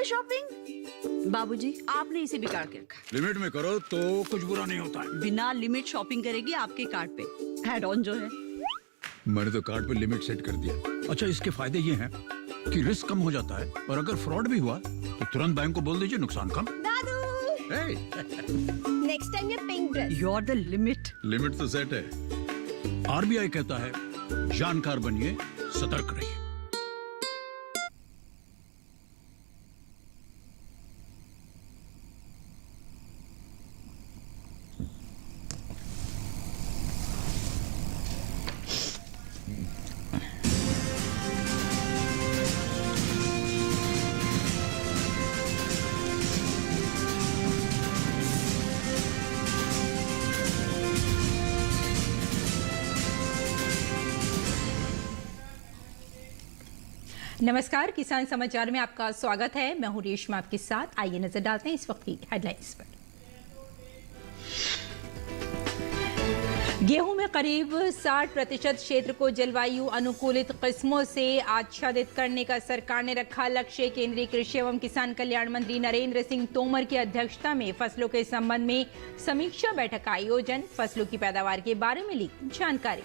से शॉपिंग? बाबूजी, आपने इसे बिगाड़ के रखा। लिमिट में करो तो कुछ बुरा नहीं होता है। बिना लिमिट शॉपिंग करेगी आपके कार्ड पे ऐड ऑन जो है। मैंने तो कार्ड पे लिमिट सेट कर दिया। अच्छा, इसके फायदे ये हैं कि रिस्क कम हो जाता है और अगर फ्रॉड भी हुआ तो तुरंत बैंक को बोल दीजिए, नुकसान कम। दादू, नेक्स्ट टाइम ये pink dress. You are the limit. Limit तो सेट है। आरबीआई कहता है जानकार बनिए, सतर्क रहिए। नमस्कार, किसान समाचार में आपका स्वागत है। मैं हूं रेशमा आपके साथ। आइए नजर डालते हैं इस वक्त की हेडलाइंस पर। गेहूं में करीब 60% क्षेत्र को जलवायु अनुकूलित किस्मों से आच्छादित करने का सरकार ने रखा लक्ष्य। केंद्रीय कृषि एवं किसान कल्याण मंत्री नरेंद्र सिंह तोमर की अध्यक्षता में फसलों के संबंध में समीक्षा बैठक का आयोजन। फसलों की पैदावार के बारे में ली जानकारी।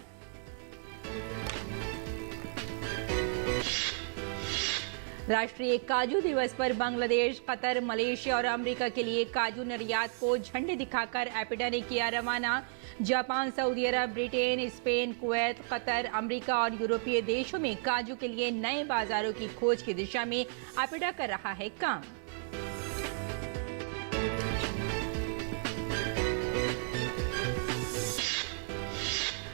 राष्ट्रीय काजू दिवस पर बांग्लादेश, कतर, मलेशिया और अमेरिका के लिए काजू निर्यात को झंडे दिखाकर एपिडा ने किया रवाना। Japan, Saudi Arab, Britain, Spain, Kuwait, Qatar, America और यूरोपीय देशों में काजू के लिए नए बाजारों की खोज की दिशा में एपिडा कर रहा है काम।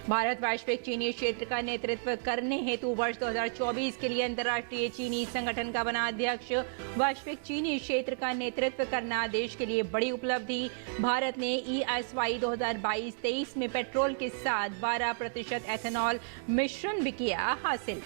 भारत वैश्विक चीनी क्षेत्र का नेतृत्व करने हेतु वर्ष 2024 के लिए अंतर्राष्ट्रीय चीनी संगठन का बना अध्यक्ष। वैश्विक चीनी क्षेत्र का नेतृत्व करना देश के लिए बड़ी उपलब्धि। भारत ने ESY 2022-23 में पेट्रोल के साथ 12% एथेनॉल मिश्रण भी किया हासिल।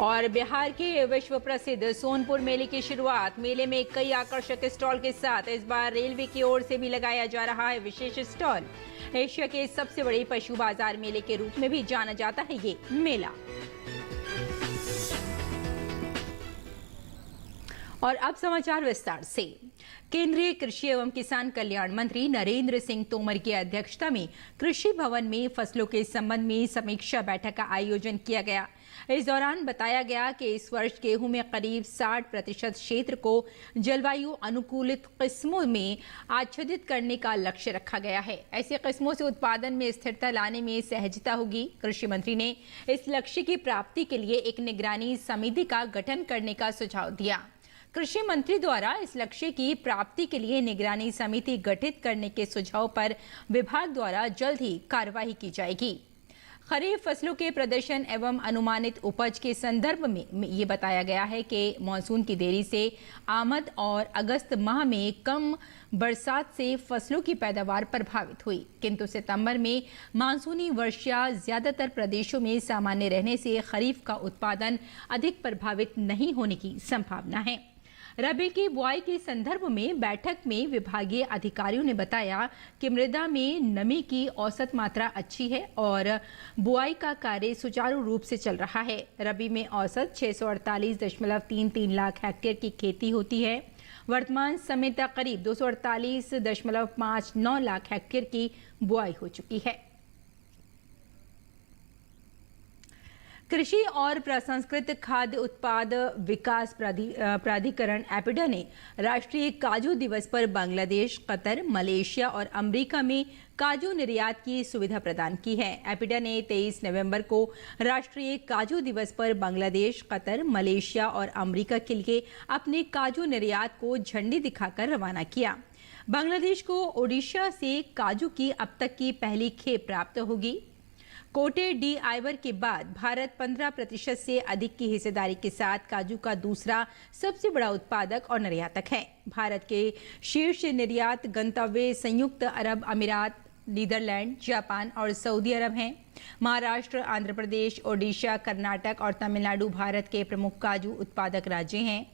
और बिहार के विश्व प्रसिद्ध सोनपुर मेले की शुरुआत। मेले में कई आकर्षक स्टॉल के साथ इस बार रेलवे की ओर से भी लगाया जा रहा है विशेष स्टॉल। एशिया के सबसे बड़े पशु बाजार मेले के रूप में भी जाना जाता है ये मेला। और अब समाचार विस्तार से। केंद्रीय कृषि एवं किसान कल्याण मंत्री नरेंद्र सिंह तोमर की अध्यक्षता में कृषि भवन में फसलों के संबंध में समीक्षा बैठक का आयोजन किया गया। इस दौरान बताया गया कि इस वर्ष गेहूं में करीब 60% क्षेत्र को जलवायु अनुकूलित किस्मों में आच्छादित करने का लक्ष्य रखा गया है। ऐसे किस्मों से उत्पादन में स्थिरता लाने में सहजता होगी। कृषि मंत्री ने इस लक्ष्य की प्राप्ति के लिए एक निगरानी समिति का गठन करने का सुझाव दिया। कृषि मंत्री द्वारा इस लक्ष्य की प्राप्ति के लिए निगरानी समिति गठित करने के सुझाव पर विभाग द्वारा जल्द ही कार्रवाई की जाएगी। खरीफ फसलों के प्रदर्शन एवं अनुमानित उपज के संदर्भ में ये बताया गया है कि मानसून की देरी से आमद और अगस्त माह में कम बरसात से फसलों की पैदावार प्रभावित हुई, किंतु सितंबर में मानसूनी वर्षा ज्यादातर प्रदेशों में सामान्य रहने से खरीफ का उत्पादन अधिक प्रभावित नहीं होने की संभावना है। रबी की बुआई के संदर्भ में बैठक में विभागीय अधिकारियों ने बताया कि मृदा में नमी की औसत मात्रा अच्छी है और बुआई का कार्य सुचारू रूप से चल रहा है। रबी में औसत 648.33 लाख हेक्टेयर की खेती होती है। वर्तमान समय तक करीब 248.59 लाख हेक्टेयर की बुआई हो चुकी है। कृषि और प्रसंस्कृत खाद्य उत्पाद विकास प्राधिकरण एपिडा ने राष्ट्रीय काजू दिवस पर बांग्लादेश, कतर, मलेशिया और अमेरिका में काजू निर्यात की सुविधा प्रदान की है। एपिडा ने 23 नवंबर को राष्ट्रीय काजू दिवस पर बांग्लादेश, कतर, मलेशिया और अमेरिका के लिए अपने काजू निर्यात को झंडी दिखाकर रवाना किया। बांग्लादेश को ओडिशा से काजू की अब तक की पहली खेप प्राप्त होगी। कोटे डी आइवर के बाद भारत 15% से अधिक की हिस्सेदारी के साथ काजू का दूसरा सबसे बड़ा उत्पादक और निर्यातक है। भारत के शीर्ष निर्यात गंतव्य संयुक्त अरब अमीरात, नीदरलैंड, जापान और सऊदी अरब हैं। महाराष्ट्र, आंध्र प्रदेश, ओडिशा, कर्नाटक और तमिलनाडु भारत के प्रमुख काजू उत्पादक राज्य हैं।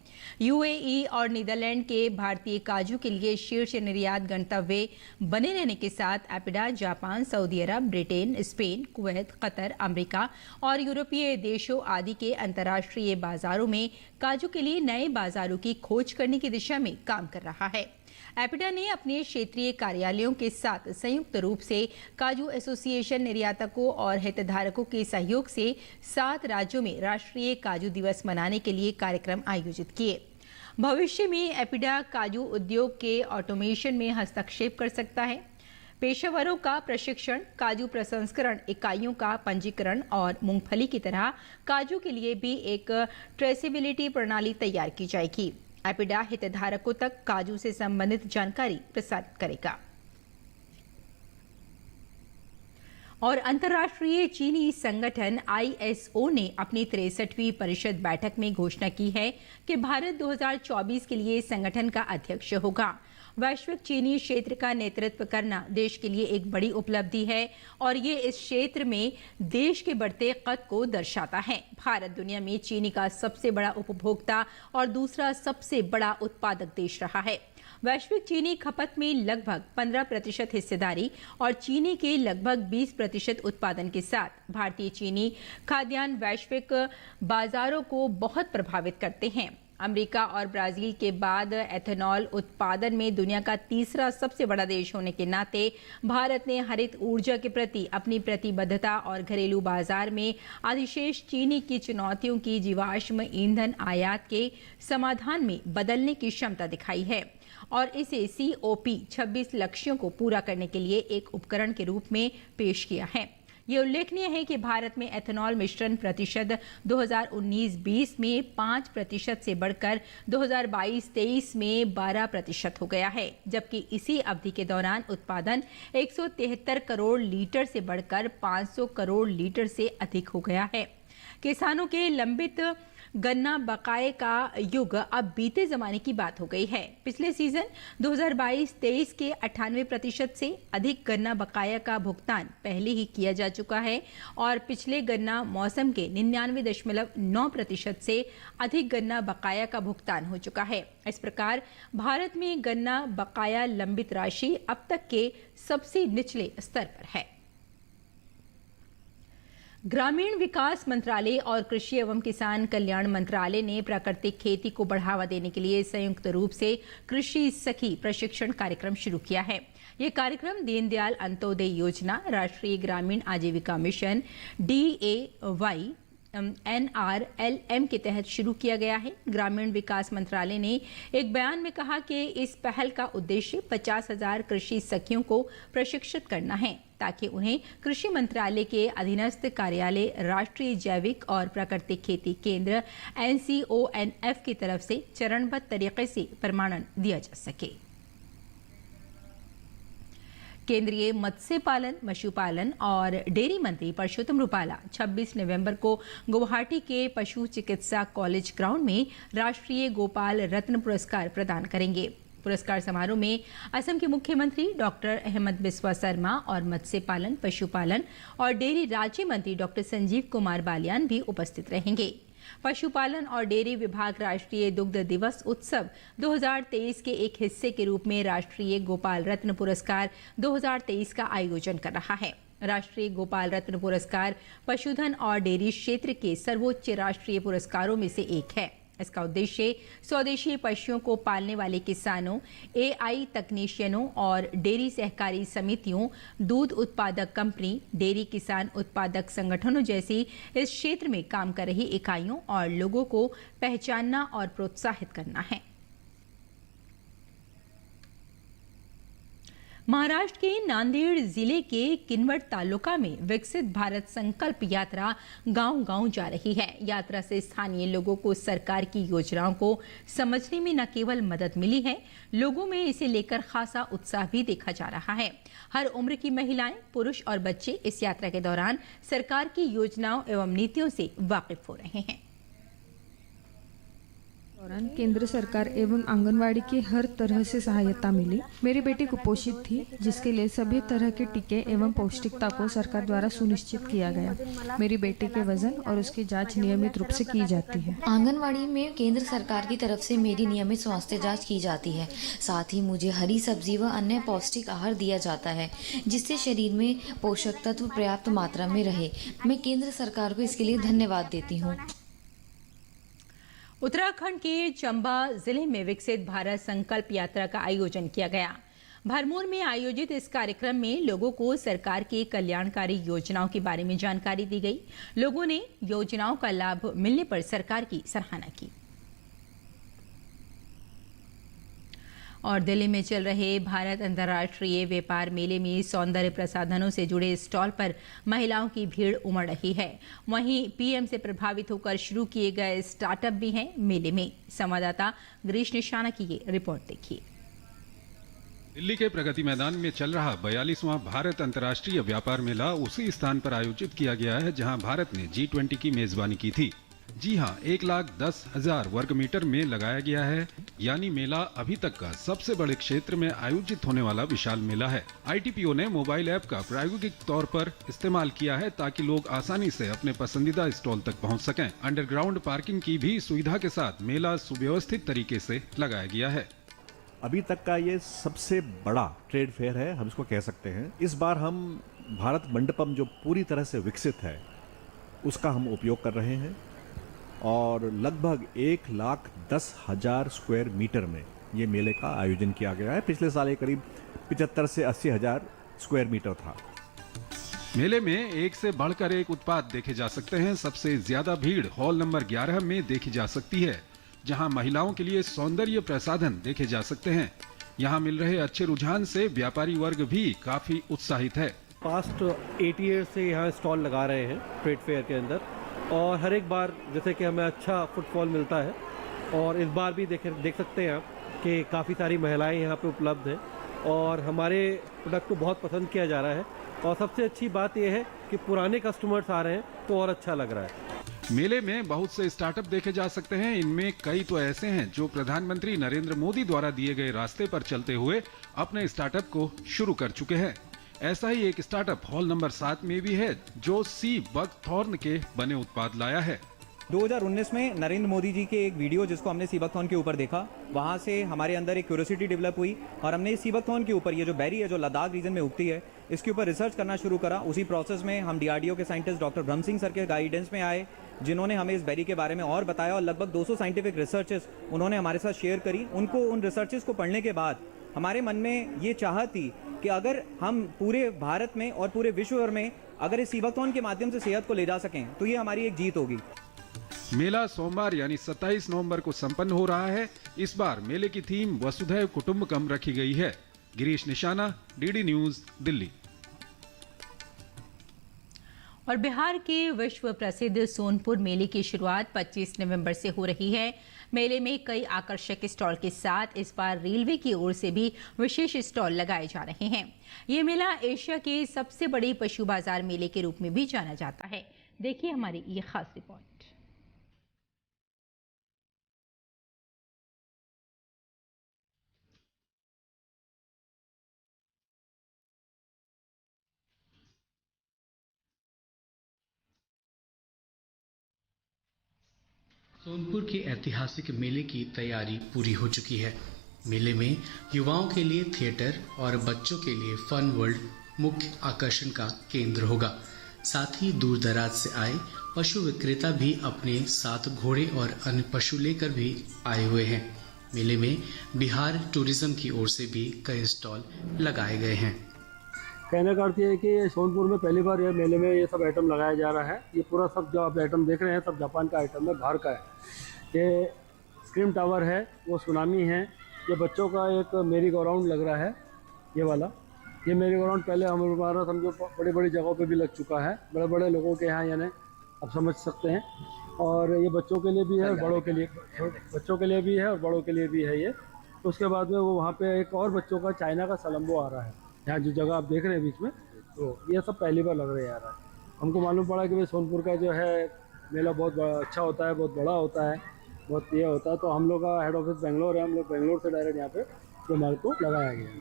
यूएई और नीदरलैंड के भारतीय काजू के लिए शीर्ष निर्यात गंतव्य बने रहने के साथ APEDA Japan, Saudi Arab, Britain, Spain, Kuwait, Qatar, America और यूरोपीय देशों आदि के अंतर्राष्ट्रीय बाजारों में काजू के लिए नए बाजारों की खोज करने की दिशा में काम कर रहा है। एपिडा ने अपने क्षेत्रीय कार्यालयों के साथ संयुक्त रूप से काजू एसोसिएशन, निर्यातकों और हितधारकों के सहयोग से 7 राज्यों में राष्ट्रीय काजू दिवस मनाने के लिए कार्यक्रम आयोजित किए। भविष्य में एपिडा काजू उद्योग के ऑटोमेशन में हस्तक्षेप कर सकता है। पेशेवरों का प्रशिक्षण, काजू प्रसंस्करण इकाइयों का पंजीकरण और मूंगफली की तरह काजू के लिए भी एक ट्रेसेबिलिटी प्रणाली तैयार की जाएगी। एपिडा हितधारकों तक काजू से संबंधित जानकारी प्रसारित करेगा। और अंतर्राष्ट्रीय चीनी संगठन ISO ने अपनी 63वीं परिषद बैठक में घोषणा की है कि भारत 2024 के लिए संगठन का अध्यक्ष होगा। वैश्विक चीनी क्षेत्र का नेतृत्व करना देश के लिए एक बड़ी उपलब्धि है और ये इस क्षेत्र में देश के बढ़ते कद को दर्शाता है। भारत दुनिया में चीनी का सबसे बड़ा उपभोक्ता और दूसरा सबसे बड़ा उत्पादक देश रहा है। वैश्विक चीनी खपत में लगभग 15% हिस्सेदारी और चीनी के लगभग 20% उत्पादन के साथ भारतीय चीनी खाद्यान्न वैश्विक बाजारों को बहुत प्रभावित करते हैं। अमेरिका और ब्राजील के बाद एथेनॉल उत्पादन में दुनिया का तीसरा सबसे बड़ा देश होने के नाते भारत ने हरित ऊर्जा के प्रति अपनी प्रतिबद्धता और घरेलू बाजार में अधिशेष चीनी की चुनौतियों की जीवाश्म ईंधन आयात के समाधान में बदलने की क्षमता दिखाई है और इसे COP 26 लक्ष्यों को पूरा करने के लिए एक उपकरण के रूप में पेश किया है। ये उल्लेखनीय है कि भारत में एथेनॉल मिश्रण प्रतिशत 2019-20 में 5% से बढ़कर 2022-23 में 12% हो गया है, जबकि इसी अवधि के दौरान उत्पादन 173 करोड़ लीटर से बढ़कर 500 करोड़ लीटर से अधिक हो गया है। किसानों के लंबित गन्ना बकाये का युग अब बीते जमाने की बात हो गई है। पिछले सीजन 2022-23 के 98% से अधिक गन्ना बकाया का भुगतान पहले ही किया जा चुका है और पिछले गन्ना मौसम के 99.9% से अधिक गन्ना बकाया का भुगतान हो चुका है। इस प्रकार भारत में गन्ना बकाया लंबित राशि अब तक के सबसे निचले स्तर पर है। ग्रामीण विकास मंत्रालय और कृषि एवं किसान कल्याण मंत्रालय ने प्राकृतिक खेती को बढ़ावा देने के लिए संयुक्त रूप से कृषि सखी प्रशिक्षण कार्यक्रम शुरू किया है। ये कार्यक्रम दीनदयाल अंत्योदय योजना, राष्ट्रीय ग्रामीण आजीविका मिशन DAY NRLM के तहत शुरू किया गया है। ग्रामीण विकास मंत्रालय ने एक बयान में कहा कि इस पहल का उद्देश्य 50,000 कृषि सखियों को प्रशिक्षित करना है ताकि उन्हें कृषि मंत्रालय के अधीनस्थ कार्यालय राष्ट्रीय जैविक और प्राकृतिक खेती केंद्र NCONF की तरफ से चरणबद्ध तरीके से प्रमाणन दिया जा सके। केंद्रीय मत्स्य पालन, पशुपालन और डेयरी मंत्री परषोत्तम रुपाला 26 नवंबर को गुवाहाटी के पशु चिकित्सा कॉलेज ग्राउंड में राष्ट्रीय गोपाल रत्न पुरस्कार प्रदान करेंगे। पुरस्कार समारोह में असम के मुख्यमंत्री डॉक्टर हेमंत बिस्वा शर्मा और मत्स्य पालन, पशुपालन और डेयरी राज्य मंत्री डॉक्टर संजीव कुमार बालियान भी उपस्थित रहेंगे। पशुपालन और डेयरी विभाग राष्ट्रीय दुग्ध दिवस उत्सव 2023 के एक हिस्से के रूप में राष्ट्रीय गोपाल रत्न पुरस्कार 2023 का आयोजन कर रहा है। राष्ट्रीय गोपाल रत्न पुरस्कार पशुधन और डेयरी क्षेत्र के सर्वोच्च राष्ट्रीय पुरस्कारों में से एक है। इसका उद्देश्य स्वदेशी पशुओं को पालने वाले किसानों, AI तकनीशियनों और डेयरी सहकारी समितियों, दूध उत्पादक कंपनी, डेयरी किसान उत्पादक संगठनों जैसी इस क्षेत्र में काम कर रही इकाइयों और लोगों को पहचानना और प्रोत्साहित करना है। महाराष्ट्र के नांदेड़ जिले के किनवट तालुका में विकसित भारत संकल्प यात्रा गांव-गांव जा रही है। यात्रा से स्थानीय लोगों को सरकार की योजनाओं को समझने में न केवल मदद मिली है, लोगों में इसे लेकर खासा उत्साह भी देखा जा रहा है। हर उम्र की महिलाएं, पुरुष और बच्चे इस यात्रा के दौरान सरकार की योजनाओं एवं नीतियों से वाकिफ हो रहे हैं। दौरान केंद्र सरकार एवं आंगनवाड़ी की हर तरह से सहायता मिली। मेरी बेटी कुपोषित थी, जिसके लिए सभी तरह के टीके एवं पौष्टिकता को सरकार द्वारा सुनिश्चित किया गया। मेरी बेटी के वजन और उसकी जांच नियमित रूप से की जाती है। आंगनवाड़ी में केंद्र सरकार की तरफ से मेरी नियमित स्वास्थ्य जांच की जाती है। साथ ही मुझे हरी सब्जी व अन्य पौष्टिक आहार दिया जाता है, जिससे शरीर में पोषक तत्व पर्याप्त मात्रा में रहे। मैं केंद्र सरकार को इसके लिए धन्यवाद देती हूँ। उत्तराखंड के चंबा जिले में विकसित भारत संकल्प यात्रा का आयोजन किया गया। भरमौर में आयोजित इस कार्यक्रम में लोगों को सरकार की कल्याणकारी योजनाओं के बारे में जानकारी दी गई। लोगों ने योजनाओं का लाभ मिलने पर सरकार की सराहना की। और दिल्ली में चल रहे भारत अंतर्राष्ट्रीय व्यापार मेले में सौंदर्य प्रसाधनों से जुड़े स्टॉल पर महिलाओं की भीड़ उमड़ रही है। वहीं पीएम से प्रभावित होकर शुरू किए गए स्टार्टअप भी हैं मेले में। संवाददाता गिरीश निशाना की ये रिपोर्ट देखिए। दिल्ली के प्रगति मैदान में चल रहा 42वां भारत अंतर्राष्ट्रीय व्यापार मेला उसी स्थान पर आयोजित किया गया है जहां भारत ने G20 की मेजबानी की थी। जी हां, 1,10,000 वर्ग मीटर में लगाया गया है, यानी मेला अभी तक का सबसे बड़े क्षेत्र में आयोजित होने वाला विशाल मेला है। ITPO ने मोबाइल ऐप का प्रायोगिक तौर पर इस्तेमाल किया है ताकि लोग आसानी से अपने पसंदीदा स्टॉल तक पहुंच सकें। अंडरग्राउंड पार्किंग की भी सुविधा के साथ मेला सुव्यवस्थित तरीके से लगाया गया है। अभी तक का ये सबसे बड़ा ट्रेड फेयर है, हम इसको कह सकते हैं। इस बार हम भारत मंडपम जो पूरी तरह से विकसित है उसका हम उपयोग कर रहे हैं और लगभग 1,10,000 स्क्वायर मीटर में ये मेले का आयोजन किया गया है। पिछले साल ये करीब 75 से 80 हजार स्क्वायर मीटर था। मेले में एक से बढ़कर एक उत्पाद देखे जा सकते हैं। सबसे ज्यादा भीड़ हॉल नंबर 11 में देखी जा सकती है, जहां महिलाओं के लिए सौंदर्य प्रसाधन देखे जा सकते हैं। यहां मिल रहे अच्छे रुझान से व्यापारी वर्ग भी काफी उत्साहित है। पास्ट 8 ईयर से यहाँ स्टॉल लगा रहे हैं ट्रेड फेयर के अंदर और हर एक बार जैसे कि हमें अच्छा फुटफॉल मिलता है और इस बार भी देख सकते हैं आप कि काफ़ी सारी महिलाएं यहाँ पे उपलब्ध हैं और हमारे प्रोडक्ट को बहुत पसंद किया जा रहा है। और सबसे अच्छी बात यह है कि पुराने कस्टमर्स आ रहे हैं तो और अच्छा लग रहा है। मेले में बहुत से स्टार्टअप देखे जा सकते हैं। इनमें कई तो ऐसे हैं जो प्रधानमंत्री नरेंद्र मोदी द्वारा दिए गए रास्ते पर चलते हुए अपने स्टार्टअप को शुरू कर चुके हैं। ऐसा ही एक स्टार्टअप हॉल नंबर 7 में भी है जो सी बकथॉर्न के बने उत्पाद लाया है। 2019 में नरेंद्र मोदी जी के एक वीडियो जिसको हमने सीबकथॉर्न के ऊपर देखा, वहाँ से हमारे अंदर एक क्यूरियोसिटी डेवलप हुई और हमने सीबकथॉर्न के ऊपर ये जो बेरी है जो लद्दाख रीजन में उगती है इसके ऊपर रिसर्च करना शुरू करा। उसी प्रोसेस में हम DRDO के साइंटिस्ट डॉक्टर ब्रह्म सिंह सर के गाइडेंस में आए, जिन्होंने हमें इस बेरी के बारे में और बताया और लगभग 200 साइंटिफिक रिसर्चेस उन्होंने हमारे साथ शेयर करी। उनको उन रिसर्चेस को पढ़ने के बाद हमारे मन में ये चाहत थी कि अगर हम पूरे भारत में और पूरे विश्व भर में अगर इस सीबकथॉर्न के माध्यम से सेहत को ले जा सकें तो ये हमारी एक जीत होगी। मेला सोमवार यानी 27 नवंबर को संपन्न हो रहा है। इस बार मेले की थीम वसुधैव कुटुंबकम रखी गई है। गिरीश निशाना, DD न्यूज, दिल्ली। और बिहार के विश्व प्रसिद्ध सोनपुर मेले की शुरुआत 25 नवंबर से हो रही है। मेले में कई आकर्षक स्टॉल के साथ इस बार रेलवे की ओर से भी विशेष स्टॉल लगाए जा रहे हैं। ये मेला एशिया के सबसे बड़े पशु बाजार मेले के रूप में भी जाना जाता है। देखिए हमारी ये खास रिपोर्ट। सोनपुर के ऐतिहासिक मेले की तैयारी पूरी हो चुकी है। मेले में युवाओं के लिए थिएटर और बच्चों के लिए फन वर्ल्ड मुख्य आकर्षण का केंद्र होगा। साथ ही दूर दराज से आए पशु विक्रेता भी अपने साथ घोड़े और अन्य पशु लेकर भी आए हुए हैं। मेले में बिहार टूरिज्म की ओर से भी कई स्टॉल लगाए गए हैं। कहने का अर्थ ये है कि सोनपुर में पहली बार ये मेले में ये सब आइटम लगाया जा रहा है। ये पूरा सब जो आप आइटम देख रहे हैं सब जापान का आइटम है, बाहर का है। ये स्क्रीम टावर है, वो सुनामी है। ये बच्चों का एक मेरी गो राउंड लग रहा है, ये वाला। ये मेरी गो राउंड पहले हमारा समझो बड़ी बड़ी जगहों पे भी लग चुका है, बड़े बड़े लोगों के यहाँ, यानी आप समझ सकते हैं। और ये बच्चों के लिए भी है, बड़ों के लिए, बच्चों के लिए भी है और बड़ों के लिए भी है ये। तो उसके बाद में वो वहाँ पे एक और बच्चों का चाइना का सलम्बो आ रहा है, यहाँ जो जगह आप देख रहे हैं बीच में, तो ये सब पहली बार लग रहा है यार। हमको मालूम पड़ा कि भाई सोनपुर का जो है मेला बहुत अच्छा होता है, बहुत बड़ा होता है। बहुत ये होता है। तो हम लोग का हेड ऑफिस बेंगलोर है, हम लोग बेंगलोर से डायरेक्ट यहाँ पे ये माल को लगाया गया है।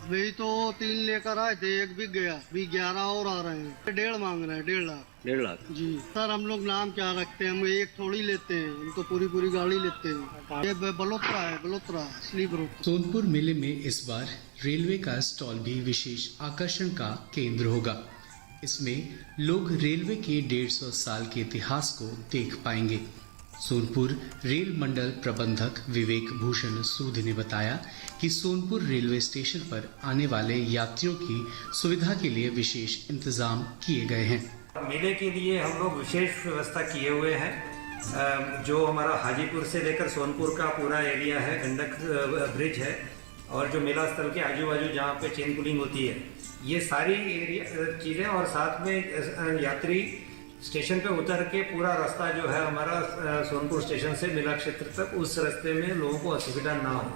अभी तो 3 लेकर आए थे, एक बिक गया, अभी 11 और आ रहे हैं। 1.5 मांग रहे हैं, 1.5 लाख जी। सर हम लोग नाम क्या रखते हैं, हम एक थोड़ी लेते हैं, हम तो पूरी गाड़ी लेते हैं। ये बलोत्रा है, बलोत्रा स्लीप रोड। सोनपुर मेले में इस बार रेलवे का स्टॉल भी विशेष आकर्षण का केंद्र होगा। इसमें लोग रेलवे के 150 साल के इतिहास को देख पाएंगे। सोनपुर रेल मंडल प्रबंधक विवेक भूषण सूद ने बताया कि सोनपुर रेलवे स्टेशन पर आने वाले यात्रियों की सुविधा के लिए विशेष इंतजाम किए गए हैं। मेले के लिए हम लोग विशेष व्यवस्था किए हुए हैं। जो हमारा हाजीपुर से लेकर सोनपुर का पूरा एरिया है, गंडक ब्रिज है, और जो मेला स्थल के आजू बाजू जहाँ पे चेन पुलिंग होती है, ये सारी एरिया चीज़ें, और साथ में यात्री स्टेशन पे उतर के पूरा रास्ता जो है हमारा सोनपुर स्टेशन से मेला क्षेत्र तक, उस रास्ते में लोगों को असुविधा ना हो,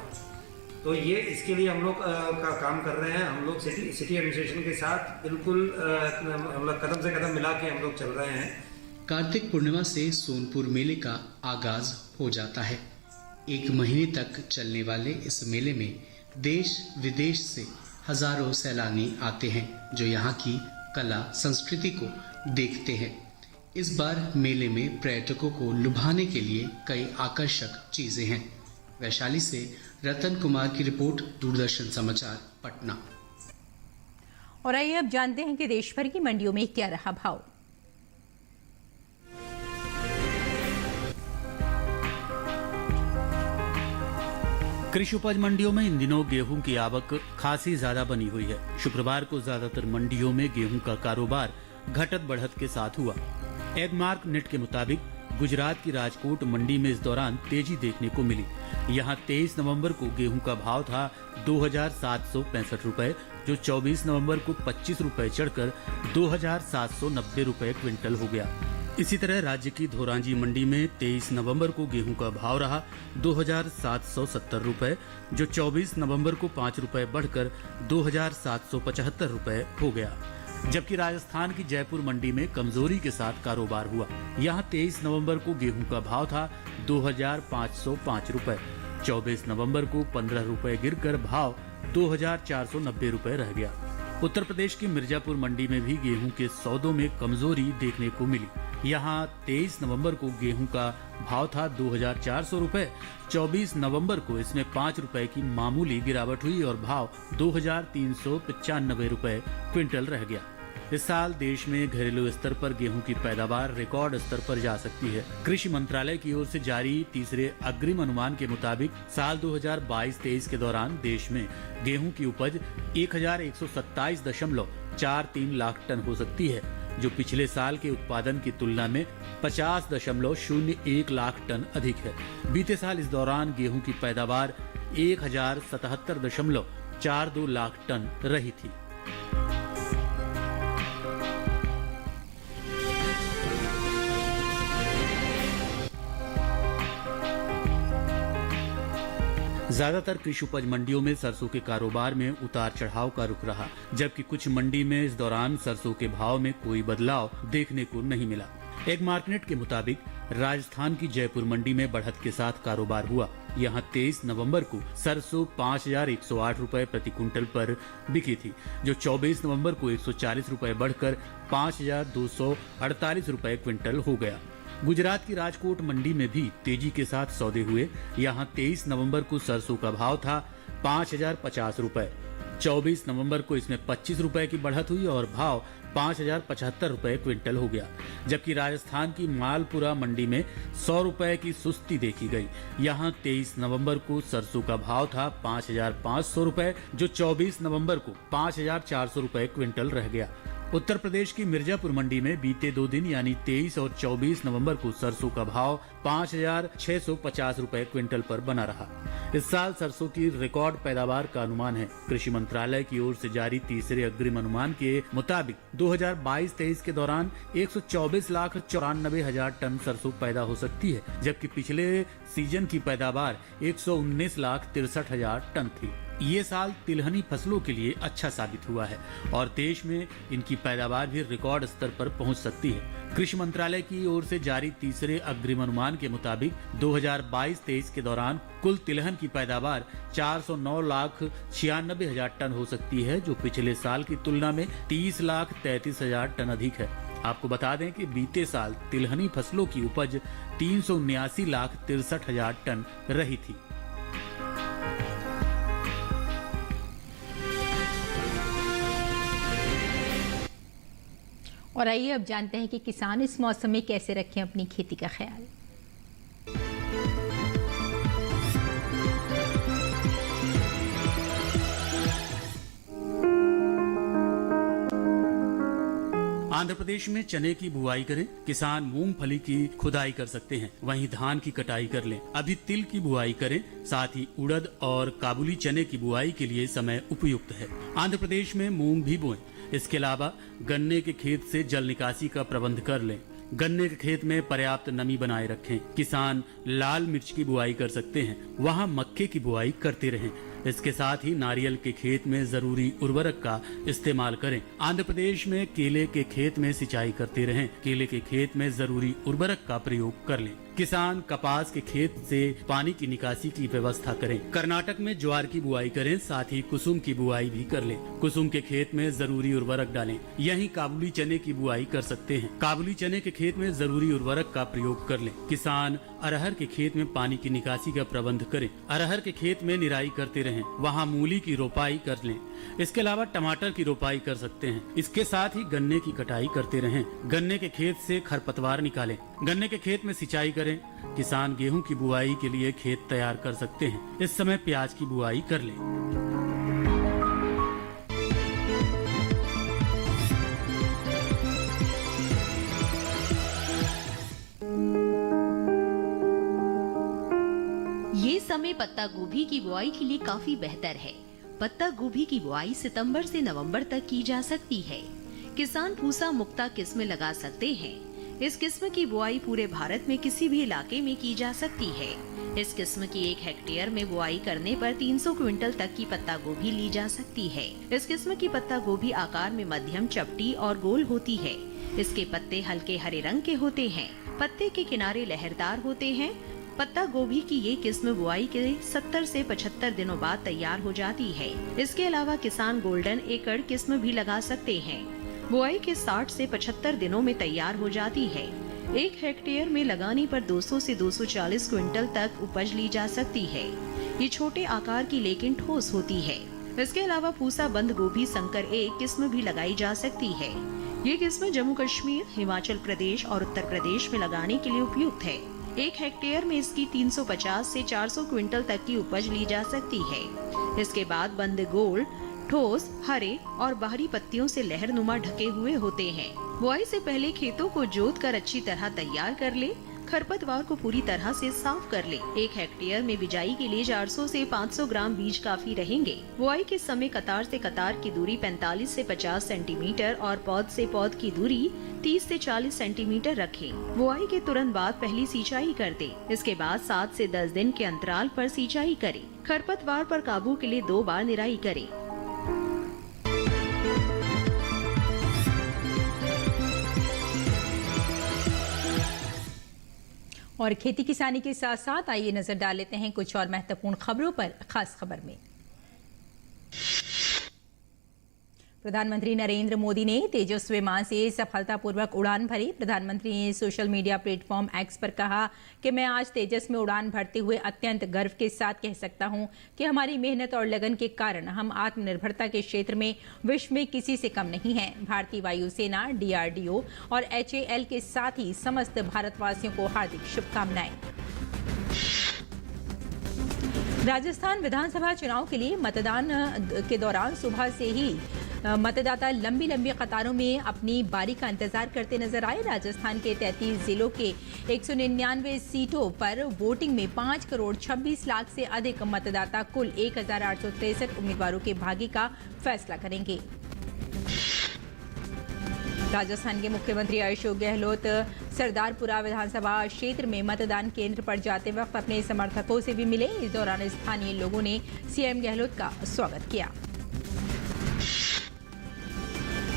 तो ये इसके लिए हम लोग का काम कर रहे हैं। हम लोग सिटी एडमिनिस्ट्रेशन के साथ बिल्कुल हम लोग कदम से कदम मिला के हम लोग चल रहे हैं। कार्तिक पूर्णिमा से सोनपुर मेले का आगाज हो जाता है। 1 महीने तक चलने वाले इस मेले में देश विदेश से हजारों सैलानी आते हैं जो यहाँ की कला संस्कृति को देखते हैं। इस बार मेले में पर्यटकों को लुभाने के लिए कई आकर्षक चीजें हैं। वैशाली से रतन कुमार की रिपोर्ट, दूरदर्शन समाचार, पटना। और आइए अब जानते हैं कि देश भर की मंडियों में क्या रहा भाव। कृषि उपज मंडियों में इन दिनों गेहूं की आवक खासी ज्यादा बनी हुई है। शुक्रवार को ज्यादातर मंडियों में गेहूं का कारोबार घटत बढ़त के साथ हुआ। एगमार्क नेट के मुताबिक गुजरात की राजकोट मंडी में इस दौरान तेजी देखने को मिली। यहां 23 नवंबर को गेहूं का भाव था 2,765 रुपए, जो 24 नवंबर को 25 रुपए चढ़कर 2,790 रुपए क्विंटल हो गया। इसी तरह राज्य की धोरांजी मंडी में 23 नवंबर को गेहूं का भाव रहा 2,770 रुपए, जो 24 नवंबर को 5 रुपए बढ़कर 2,775 रुपए हो गया। जबकि राजस्थान की जयपुर मंडी में कमजोरी के साथ कारोबार हुआ। यहां 23 नवंबर को गेहूं का भाव था 2,505 रुपए, 24 नवंबर को 15 रुपए गिरकर भाव 2,490 रुपए रह गया। उत्तर प्रदेश की मिर्जापुर मंडी में भी गेहूं के सौदों में कमजोरी देखने को मिली। यहां 23 नवंबर को गेहूं का भाव था 2,400 रुपए, 24 नवंबर को इसमें 5 रुपए की मामूली गिरावट हुई और भाव 2,395 रुपए क्विंटल रह गया। इस साल देश में घरेलू स्तर पर गेहूं की पैदावार रिकॉर्ड स्तर पर जा सकती है। कृषि मंत्रालय की ओर से जारी तीसरे अग्रिम अनुमान के मुताबिक साल 2022-23 के दौरान देश में गेहूं की उपज 1,127.43 लाख टन हो सकती है, जो पिछले साल के उत्पादन की तुलना में 50.01 लाख टन अधिक है। बीते साल इस दौरान गेहूं की पैदावार 1,077.42 लाख टन रही थी। ज्यादातर कृषि उपज मंडियों में सरसों के कारोबार में उतार चढ़ाव का रुख रहा, जबकि कुछ मंडी में इस दौरान सरसों के भाव में कोई बदलाव देखने को नहीं मिला। एक मार्केट के मुताबिक राजस्थान की जयपुर मंडी में बढ़त के साथ कारोबार हुआ। यहां 23 नवंबर को सरसों 5,108 रुपए प्रति कुंटल पर बिकी थी, जो 24 नवंबर को 140 रुपए बढ़कर 5,248 रुपए क्विंटल हो गया। गुजरात की राजकोट मंडी में भी तेजी के साथ सौदे हुए। यहां 23 नवंबर को सरसों का भाव था 5,050 रुपए, 24 नवंबर को इसमें 25 रुपए की बढ़त हुई और भाव 5,075 रुपए क्विंटल हो गया। जबकि राजस्थान की मालपुरा मंडी में 100 रुपए की सुस्ती देखी गई। यहां 23 नवंबर को सरसों का भाव था 5,500 रुपए, जो 24 नवंबर को 5,400 रुपए क्विंटल रह गया। उत्तर प्रदेश की मिर्जापुर मंडी में बीते 2 दिन यानी 23 और 24 नवंबर को सरसों का भाव 5,650 रुपए क्विंटल पर बना रहा। इस साल सरसों की रिकॉर्ड पैदावार का अनुमान है। कृषि मंत्रालय की ओर से जारी तीसरे अग्रिम अनुमान के मुताबिक 2022-23 के दौरान 124,94,000 टन सरसों पैदा हो सकती है, जबकि पिछले सीजन की पैदावार 119,63,000 टन थी। ये साल तिलहनी फसलों के लिए अच्छा साबित हुआ है और देश में इनकी पैदावार भी रिकॉर्ड स्तर पर पहुंच सकती है। कृषि मंत्रालय की ओर से जारी तीसरे अग्रिम अनुमान के मुताबिक 2022-23 के दौरान कुल तिलहन की पैदावार 409,96,000 टन हो सकती है, जो पिछले साल की तुलना में 30,33,000 टन अधिक है। आपको बता दें कि बीते साल तिलहनी फसलों की उपज 379,63,000 टन रही थी। और आइए अब जानते हैं कि किसान इस मौसम में कैसे रखें अपनी खेती का ख्याल। आंध्र प्रदेश में चने की बुआई करें। किसान मूंगफली की खुदाई कर सकते हैं, वहीं धान की कटाई कर लें। अभी तिल की बुआई करें, साथ ही उड़द और काबुली चने की बुआई के लिए समय उपयुक्त है। आंध्र प्रदेश में मूंग भी बोएं। इसके अलावा गन्ने के खेत से जल निकासी का प्रबंध कर लें। गन्ने के खेत में पर्याप्त नमी बनाए रखें। किसान लाल मिर्च की बुआई कर सकते हैं, वहां मक्के की बुआई करते रहें। इसके साथ ही नारियल के खेत में जरूरी उर्वरक का इस्तेमाल करें। आंध्र प्रदेश में केले के खेत में सिंचाई करते रहें। केले के खेत में जरूरी उर्वरक का प्रयोग कर लें। किसान कपास के खेत से पानी की निकासी की व्यवस्था करें। कर्नाटक में ज्वार की बुआई करें, साथ ही कुसुम की बुआई भी कर लें। कुसुम के खेत में जरूरी उर्वरक डालें। यहीं काबुली चने की बुआई कर सकते हैं। काबुली चने के खेत में जरूरी उर्वरक का प्रयोग कर लें। किसान अरहर के खेत में पानी की निकासी का प्रबंध करें। अरहर के खेत में निराई करते रहें, वहाँ मूली की रोपाई कर लें। इसके अलावा टमाटर की रोपाई कर सकते हैं। इसके साथ ही गन्ने की कटाई करते रहें। गन्ने के खेत से खरपतवार निकालें। गन्ने के खेत में सिंचाई करें। किसान गेहूं की बुआई के लिए खेत तैयार कर सकते हैं। इस समय प्याज की बुआई कर लें। ये समय पत्ता गोभी की बुआई के लिए काफी बेहतर है। पत्ता गोभी की बुआई सितंबर से नवंबर तक की जा सकती है। किसान पूसा मुक्ता किस्म लगा सकते हैं। इस किस्म की बुआई पूरे भारत में किसी भी इलाके में की जा सकती है। इस किस्म की 1 हेक्टेयर में बुआई करने पर 300 क्विंटल तक की पत्ता गोभी ली जा सकती है। इस किस्म की पत्ता गोभी आकार में मध्यम, चपटी और गोल होती है। इसके पत्ते हल्के हरे रंग के होते हैं। पत्ते के किनारे लहरदार होते हैं। पत्ता गोभी की ये किस्म बुआई के 70 से 75 दिनों बाद तैयार हो जाती है। इसके अलावा किसान गोल्डन एकड़ किस्म भी लगा सकते हैं। बुआई के 60 से 75 दिनों में तैयार हो जाती है। 1 हेक्टेयर में लगाने पर 200 से 240 क्विंटल तक उपज ली जा सकती है। ये छोटे आकार की लेकिन ठोस होती है। इसके अलावा पूसा बंद गोभी संकर 1 किस्म भी लगाई जा सकती है। ये किस्म जम्मू कश्मीर, हिमाचल प्रदेश और उत्तर प्रदेश में लगाने के लिए उपयुक्त है। 1 हेक्टेयर में इसकी 350 से 400 क्विंटल तक की उपज ली जा सकती है। इसके बाद बंद गोल, ठोस, हरे और बाहरी पत्तियों से लहरनुमा ढके हुए होते हैं। बुआई से पहले खेतों को जोत कर अच्छी तरह तैयार कर ले। खरपतवार को पूरी तरह से साफ कर ले। 1 हेक्टेयर में बिजाई के लिए 400 से 500 ग्राम बीज काफी रहेंगे। बुआई के समय कतार से कतार की दूरी 45 से 50 सेंटीमीटर और पौध से पौध की दूरी 30 से 40 सेंटीमीटर रखें। बुआई के तुरंत बाद पहली सिंचाई कर दे। इसके बाद 7 से 10 दिन के अंतराल पर सिंचाई करें। खरपतवार पर काबू के लिए 2 बार निराई करें। और खेती किसानी के साथ साथ आइए नजर डाल लेते हैं कुछ और महत्वपूर्ण खबरों पर। खास खबर में प्रधानमंत्री नरेंद्र मोदी ने तेजस विमान से सफलतापूर्वक उड़ान भरी। प्रधानमंत्री ने सोशल मीडिया प्लेटफॉर्म एक्स पर कहा कि मैं आज तेजस में उड़ान भरते हुए अत्यंत गर्व के साथ कह सकता हूं कि हमारी मेहनत और लगन के कारण हम आत्मनिर्भरता के क्षेत्र में विश्व में किसी से कम नहीं हैं। भारतीय वायुसेना, DRDO और HAL के साथ ही समस्त भारतवासियों को हार्दिक शुभकामनाएं। राजस्थान विधानसभा चुनाव के लिए मतदान के दौरान सुबह से ही मतदाता लंबी लंबी कतारों में अपनी बारी का इंतजार करते नजर आए। राजस्थान के 33 जिलों के 199 सीटों पर वोटिंग में 5 करोड़ 26 लाख से अधिक मतदाता कुल 1863 उम्मीदवारों के भाग्य का फैसला करेंगे। राजस्थान के मुख्यमंत्री अशोक गहलोत सरदारपुरा विधानसभा क्षेत्र में मतदान केंद्र पर जाते वक्त अपने समर्थकों से भी मिले। इस दौरान स्थानीय लोगों ने सीएम गहलोत का स्वागत किया।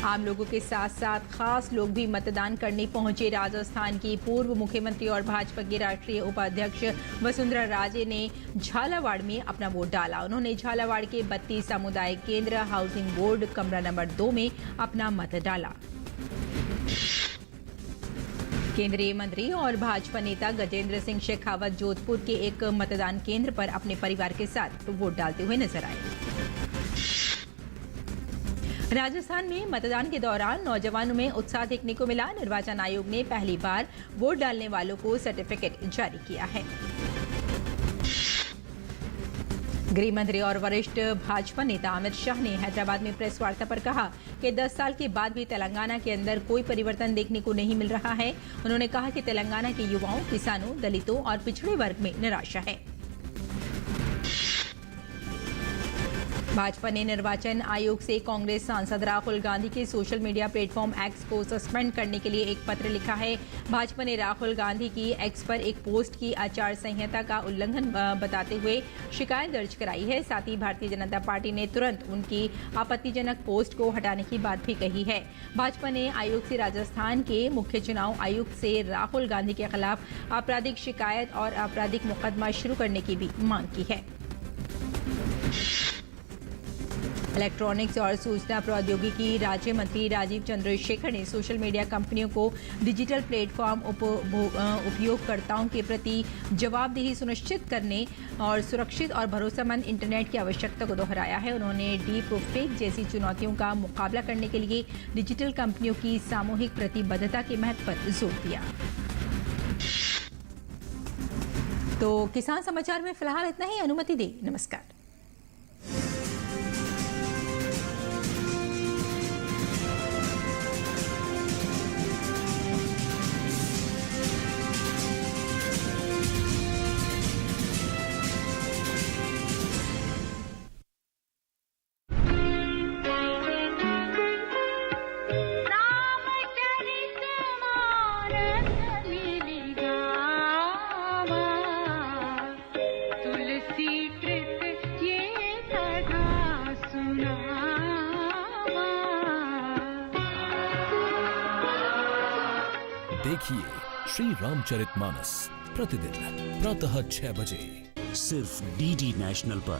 आम लोगों के साथ साथ खास लोग भी मतदान करने पहुंचे। राजस्थान की पूर्व मुख्यमंत्री और भाजपा के राष्ट्रीय उपाध्यक्ष वसुंधरा राजे ने झालावाड़ में अपना वोट डाला। उन्होंने झालावाड़ के 32 सामुदायिक केंद्र, हाउसिंग बोर्ड, कमरा नंबर 2 में अपना मत डाला। केंद्रीय मंत्री और भाजपा नेता गजेंद्र सिंह शेखावत जोधपुर के एक मतदान केंद्र पर अपने परिवार के साथ वोट डालते हुए नजर आए। राजस्थान में मतदान के दौरान नौजवानों में उत्साह देखने को मिला। निर्वाचन आयोग ने पहली बार वोट डालने वालों को सर्टिफिकेट जारी किया है। गृह मंत्री और वरिष्ठ भाजपा नेता अमित शाह ने हैदराबाद में प्रेस वार्ता पर कहा कि 10 साल के बाद भी तेलंगाना के अंदर कोई परिवर्तन देखने को नहीं मिल रहा है। उन्होंने कहा कि तेलंगाना के युवाओं, किसानों, दलितों और पिछड़े वर्ग में निराशा है। भाजपा ने निर्वाचन आयोग से कांग्रेस सांसद राहुल गांधी के सोशल मीडिया प्लेटफॉर्म एक्स को सस्पेंड करने के लिए एक पत्र लिखा है। भाजपा ने राहुल गांधी की एक्स पर एक पोस्ट की आचार संहिता का उल्लंघन बताते हुए शिकायत दर्ज कराई है। साथ ही भारतीय जनता पार्टी ने तुरंत उनकी आपत्तिजनक पोस्ट को हटाने की बात भी कही है। भाजपा ने आयोग से राजस्थान के मुख्य चुनाव आयुक्त से राहुल गांधी के खिलाफ आपराधिक शिकायत और आपराधिक मुकदमा शुरू करने की भी मांग की है। इलेक्ट्रॉनिक्स और सूचना प्रौद्योगिकी राज्य मंत्री राजीव चंद्रशेखर ने सोशल मीडिया कंपनियों को डिजिटल प्लेटफॉर्म उपयोगकर्ताओं के प्रति जवाबदेही सुनिश्चित करने और सुरक्षित और भरोसेमंद इंटरनेट की आवश्यकता को दोहराया है। उन्होंने डीप फेक जैसी चुनौतियों का मुकाबला करने के लिए डिजिटल कंपनियों की सामूहिक प्रतिबद्धता के महत्व पर जोर दिया। तो किसान समाचार में फिलहाल इतना ही। अनुमति दे, नमस्कार। देखिए श्री रामचरितमानस प्रतिदिन प्रातः 6 बजे सिर्फ डीडी नेशनल पर।